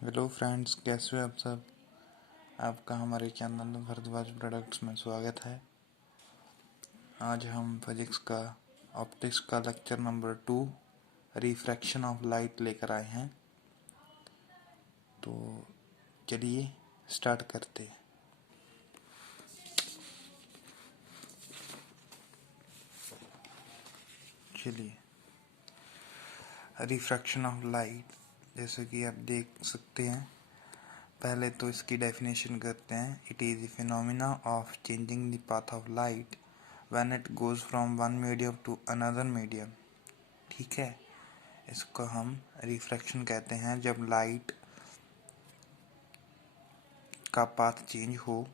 Hello friends, कैसे हो आप सब। आपका हमारे चैनल भारद्वाज प्रोडक्ट्स में स्वागत है। आज हम फिजिक्स का ऑप्टिक्स का lecture number 2 refraction of light लेकर आए हैं। तो चलिए स्टार्ट करते हैं। चलिए, रिफ्रैक्शन ऑफ लाइट जैसे कि आप देख सकते हैं। पहले तो इसकी डेफिनेशन करते हैं। It is the phenomena of changing the path of light when it goes from one medium to another medium. ठीक है, इसको हम रिफ्रैक्शन कहते हैं जब लाइट का पाथ चेंज हो,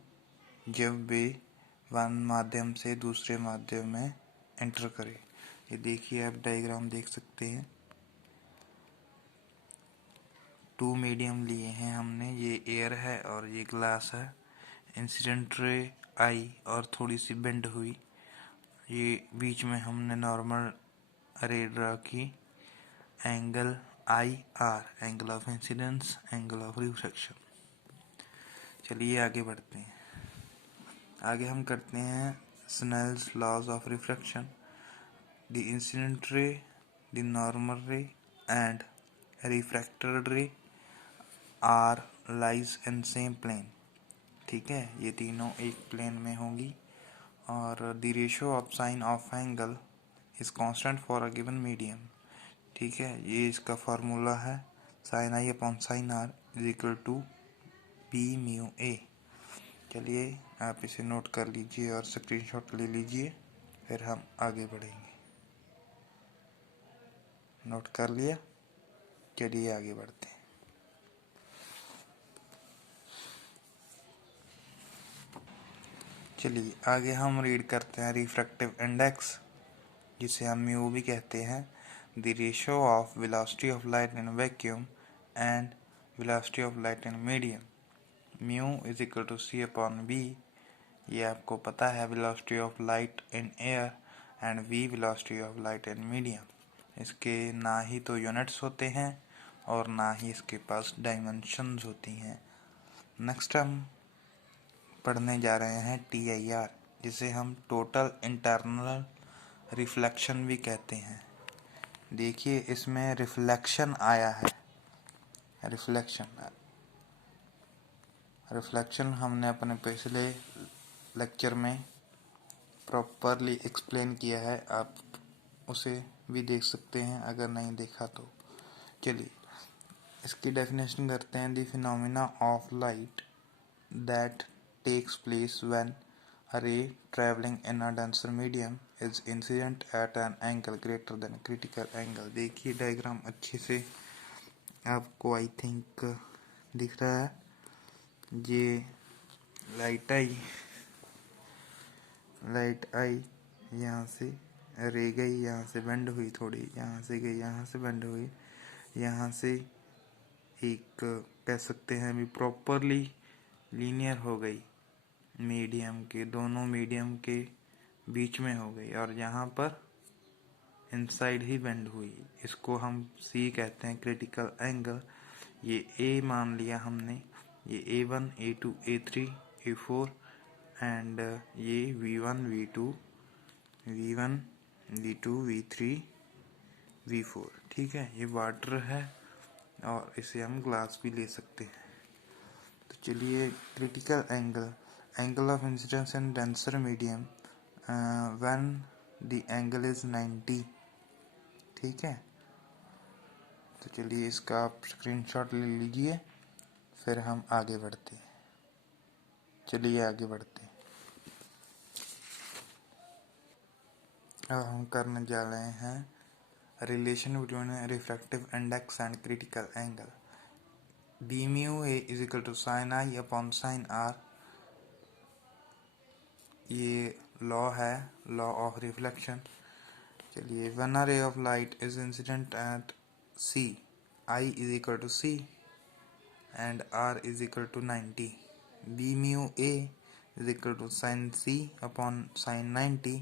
जब वे वन माध्यम से दूसरे माध्यम में एंटर करे। ये देखिए, आप डायग्राम देख सकते हैं। टू मीडियम लिए हैं हमने, ये एयर है और ये ग्लास है। इंसिडेंट रे आई और थोड़ी सी बेंड हुई। ये बीच में हमने नॉर्मल रे ड्रा की। Angle i r, angle of incidence, angle of refraction. चलिए आगे बढ़ते हैं। आगे हम करते हैं Snell's laws of refraction. The incident ray, the normal ray and refracted ray are lies in same plane. ठीक है, ये तीनों एक प्लेन में होंगी। और the ratio of sine of angle is constant for a given medium. ठीक है, ये इसका फार्मूला है। Sine i upon sine are is equal to p mu a. चलिए आप इसे नोट कर लीजिए और स्क्रीनशॉट ले लीजिए, फिर हम आगे बढ़ेंगे। नोट कर लिया। चलिए आगे बढ़ते हैं। चलिए आगे हम रीड करते हैं रिफ्रैक्टिव इंडेक्स, जिसे हम म्यू भी कहते हैं। The ratio of velocity of light in vacuum and velocity of light in medium. Mu is equal to c upon v. ये आपको पता है, velocity of light in air and v velocity of light in medium. इसके ना ही तो units होते हैं और ना ही इसके पास डायमेंशंस होती हैं। नेक्स्ट हम पढ़ने जा रहे हैं TIR, जिसे हम टोटल इंटरनल रिफ्लेक्शन भी कहते हैं। देखिए, इसमें रिफ्लेक्शन आया है। रिफ्लेक्शन हमने अपने पिछले लेक्चर में प्रॉपरली एक्सप्लेन किया है। आप उसे भी देख सकते हैं अगर नहीं देखा तो। चलिए इसकी डेफिनेशन करते हैं। The phenomena of light that takes place when a ray traveling in a denser medium is incident at an angle greater than critical angle। देखिए डायग्राम अच्छे से आपको आई थिंक दिख रहा है। ये लाइट आई यहाँ से, रे गई, यहाँ से बेंड हुई, थोड़ी यहाँ से गई, यहाँ से बेंड हुई, यहाँ से एक कह सकते हैं अभी प्रॉपरली लीनियर हो गई, दोनों मीडियम के बीच में हो गई और यहाँ पर इनसाइड ही बेंड हुई। इसको हम C कहते हैं, क्रिटिकल एंगल। ये A मान लिया हमने। ये A1, A2, A3, A4 and ये V1, V2, V2, V3, V4। ठीक है, ये वाटर है और इसे हम ग्लास भी ले सकते हैं। तो चलिए, critical angle of incidence in denser medium when the angle is 90। ठीक है, तो चलिए इसका आप स्क्रीनशॉट ले लीजिए, फिर हम आगे बढ़ते हैं। चलिए आगे बढ़ते हैं। अब हम करने जा रहे हैं relation between refractive index and critical angle. B mu a is equal to sine i upon sine r. ये लॉ है, लॉ ऑफ रिफ्लेक्शन। चलिए, one ray of light is incident at C, I is equal to C and R is equal to 90. B mu A is equal to sin C upon sin 90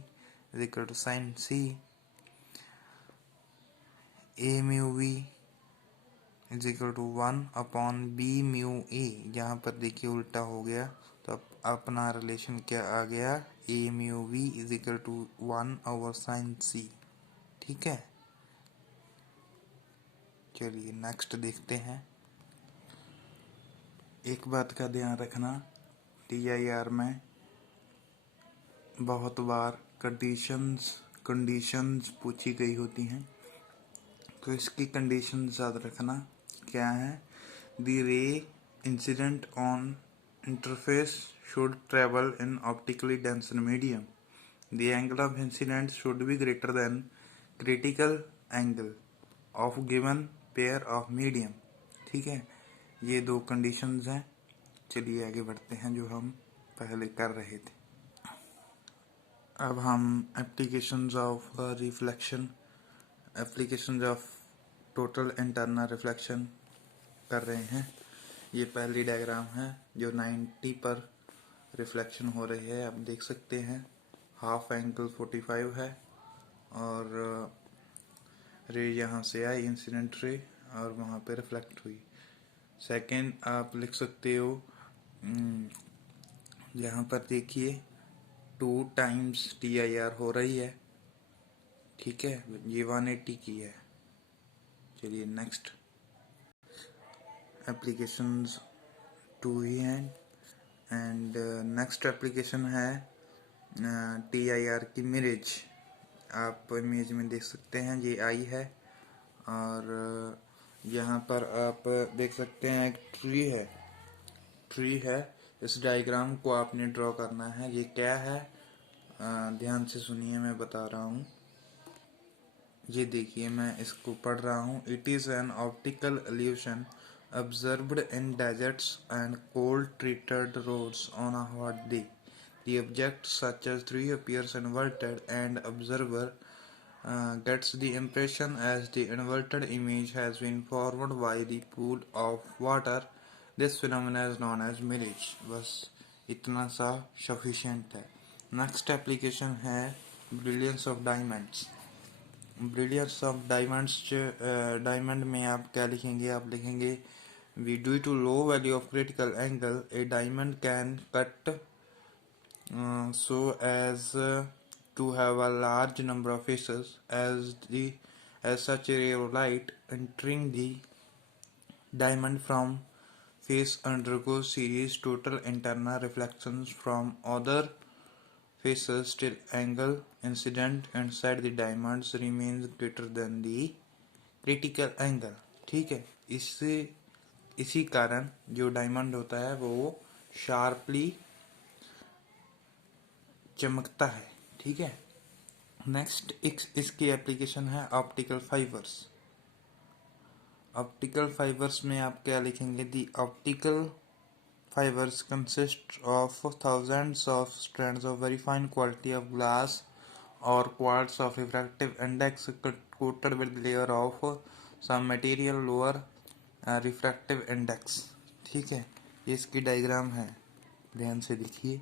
is equal to sin C. A mu V is equal to 1/b/μ a। यहाँ पर देखिए उल्टा हो गया, तो अब अपना relation क्या आ गया, a/μ v is equal to 1/sin c। ठीक है, चलिए नेक्स्ट देखते हैं। एक बात का ध्यान रखना, TIR में बहुत बार कंडीशंस पूछी गई होती हैं, तो इसकी कंडीशंस याद रखना। क्या है, the ray incident on interface should travel in optically dense medium, the angle of incident should be greater than critical angle of given pair of medium. ठीक है, ये दो कंडीशंस हैं। चलिए आगे बढ़ते हैं, जो हम पहले कर रहे थे। अब हम applications of reflection, applications of total internal reflection कर रहे हैं। ये पहली डायग्राम है जो 90 पर रिफ्लेक्शन हो रही है। आप देख सकते हैं हाफ एंगल 45 है और रे यहाँ से आई इंसिडेंट रे और वहाँ पे रिफ्लेक्ट हुई। सेकेंड आप लिख सकते हो, यहाँ पर देखिए 2 टाइम्स TIR हो रही है। ठीक है, ये 180 की है। चलिए नेक्स्ट, एप्लीकेशंस 2 ही हैं एंड नेक्स्ट एप्लीकेशन है TIR की मिरेज। आप इमेज में देख सकते हैं ये आई है और यहाँ पर आप देख सकते हैं एक ट्री है। इस डायग्राम को आपने ड्रॉ करना है। ये क्या है, ध्यान से सुनिए, मैं बता रहा हूँ। ये देखिए, मैं इसको पढ़ रहा हूँ। It is an optical evolution observed in deserts and cold treated roads on a hot day. The object such as tree appears inverted and observer gets the impression as the inverted image has been formed by the pool of water. This phenomenon is known as mirage. बस इतना सा sufficient है। Next application है brilliance of diamonds। Brilliance of diamonds, diamond में आप क्या लिखेंगे, आप लिखेंगे we due to low value of critical angle a diamond can cut so as to have a large number of faces as such a ray of light entering the diamond from face undergoes series total internal reflections from other faces till angle incident inside the diamonds remains greater than the critical angle। ठीक है, इसी कारण जो diamond होता है वो sharply चमकता है। ठीक है, नेक्स्ट इसकी एप्लीकेशन है ऑप्टिकल फाइबर्स। ऑप्टिकल फाइबर्स में आप क्या लिखेंगे, दी optical fibers consist of thousands of strands of very fine quality of glass or quartz of refractive index coated with layer of some material lower refractive index। ठीक है, ये इसकी diagram है, ध्यान से देखिए।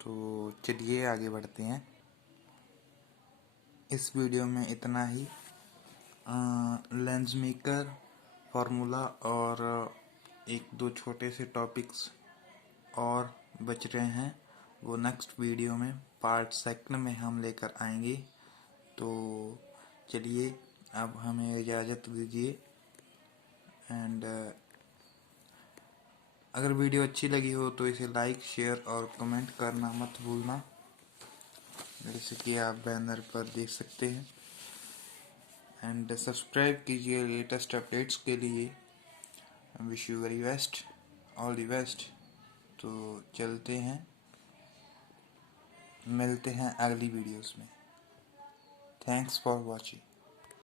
तो चलिए आगे बढ़ते हैं। इस वीडियो में इतना ही। लेंस मेकर फार्मूला और एक दो छोटे से टॉपिक्स और बच रहे हैं, वो नेक्स्ट वीडियो में पार्ट सेकंड में हम लेकर आएंगे। तो चलिए अब हमें इजाज़त दीजिए एंड अगर वीडियो अच्छी लगी हो तो इसे लाइक, शेयर और कमेंट करना मत भूलना, जैसे कि आप बैनर पर देख सकते हैं। एंड सब्सक्राइब कीजिए लेटेस्ट अपडेट्स के लिए। Wish you very best, all the best. तो चलते हैं, मिलते हैं अगली वीडियोस में। Thanks for watching.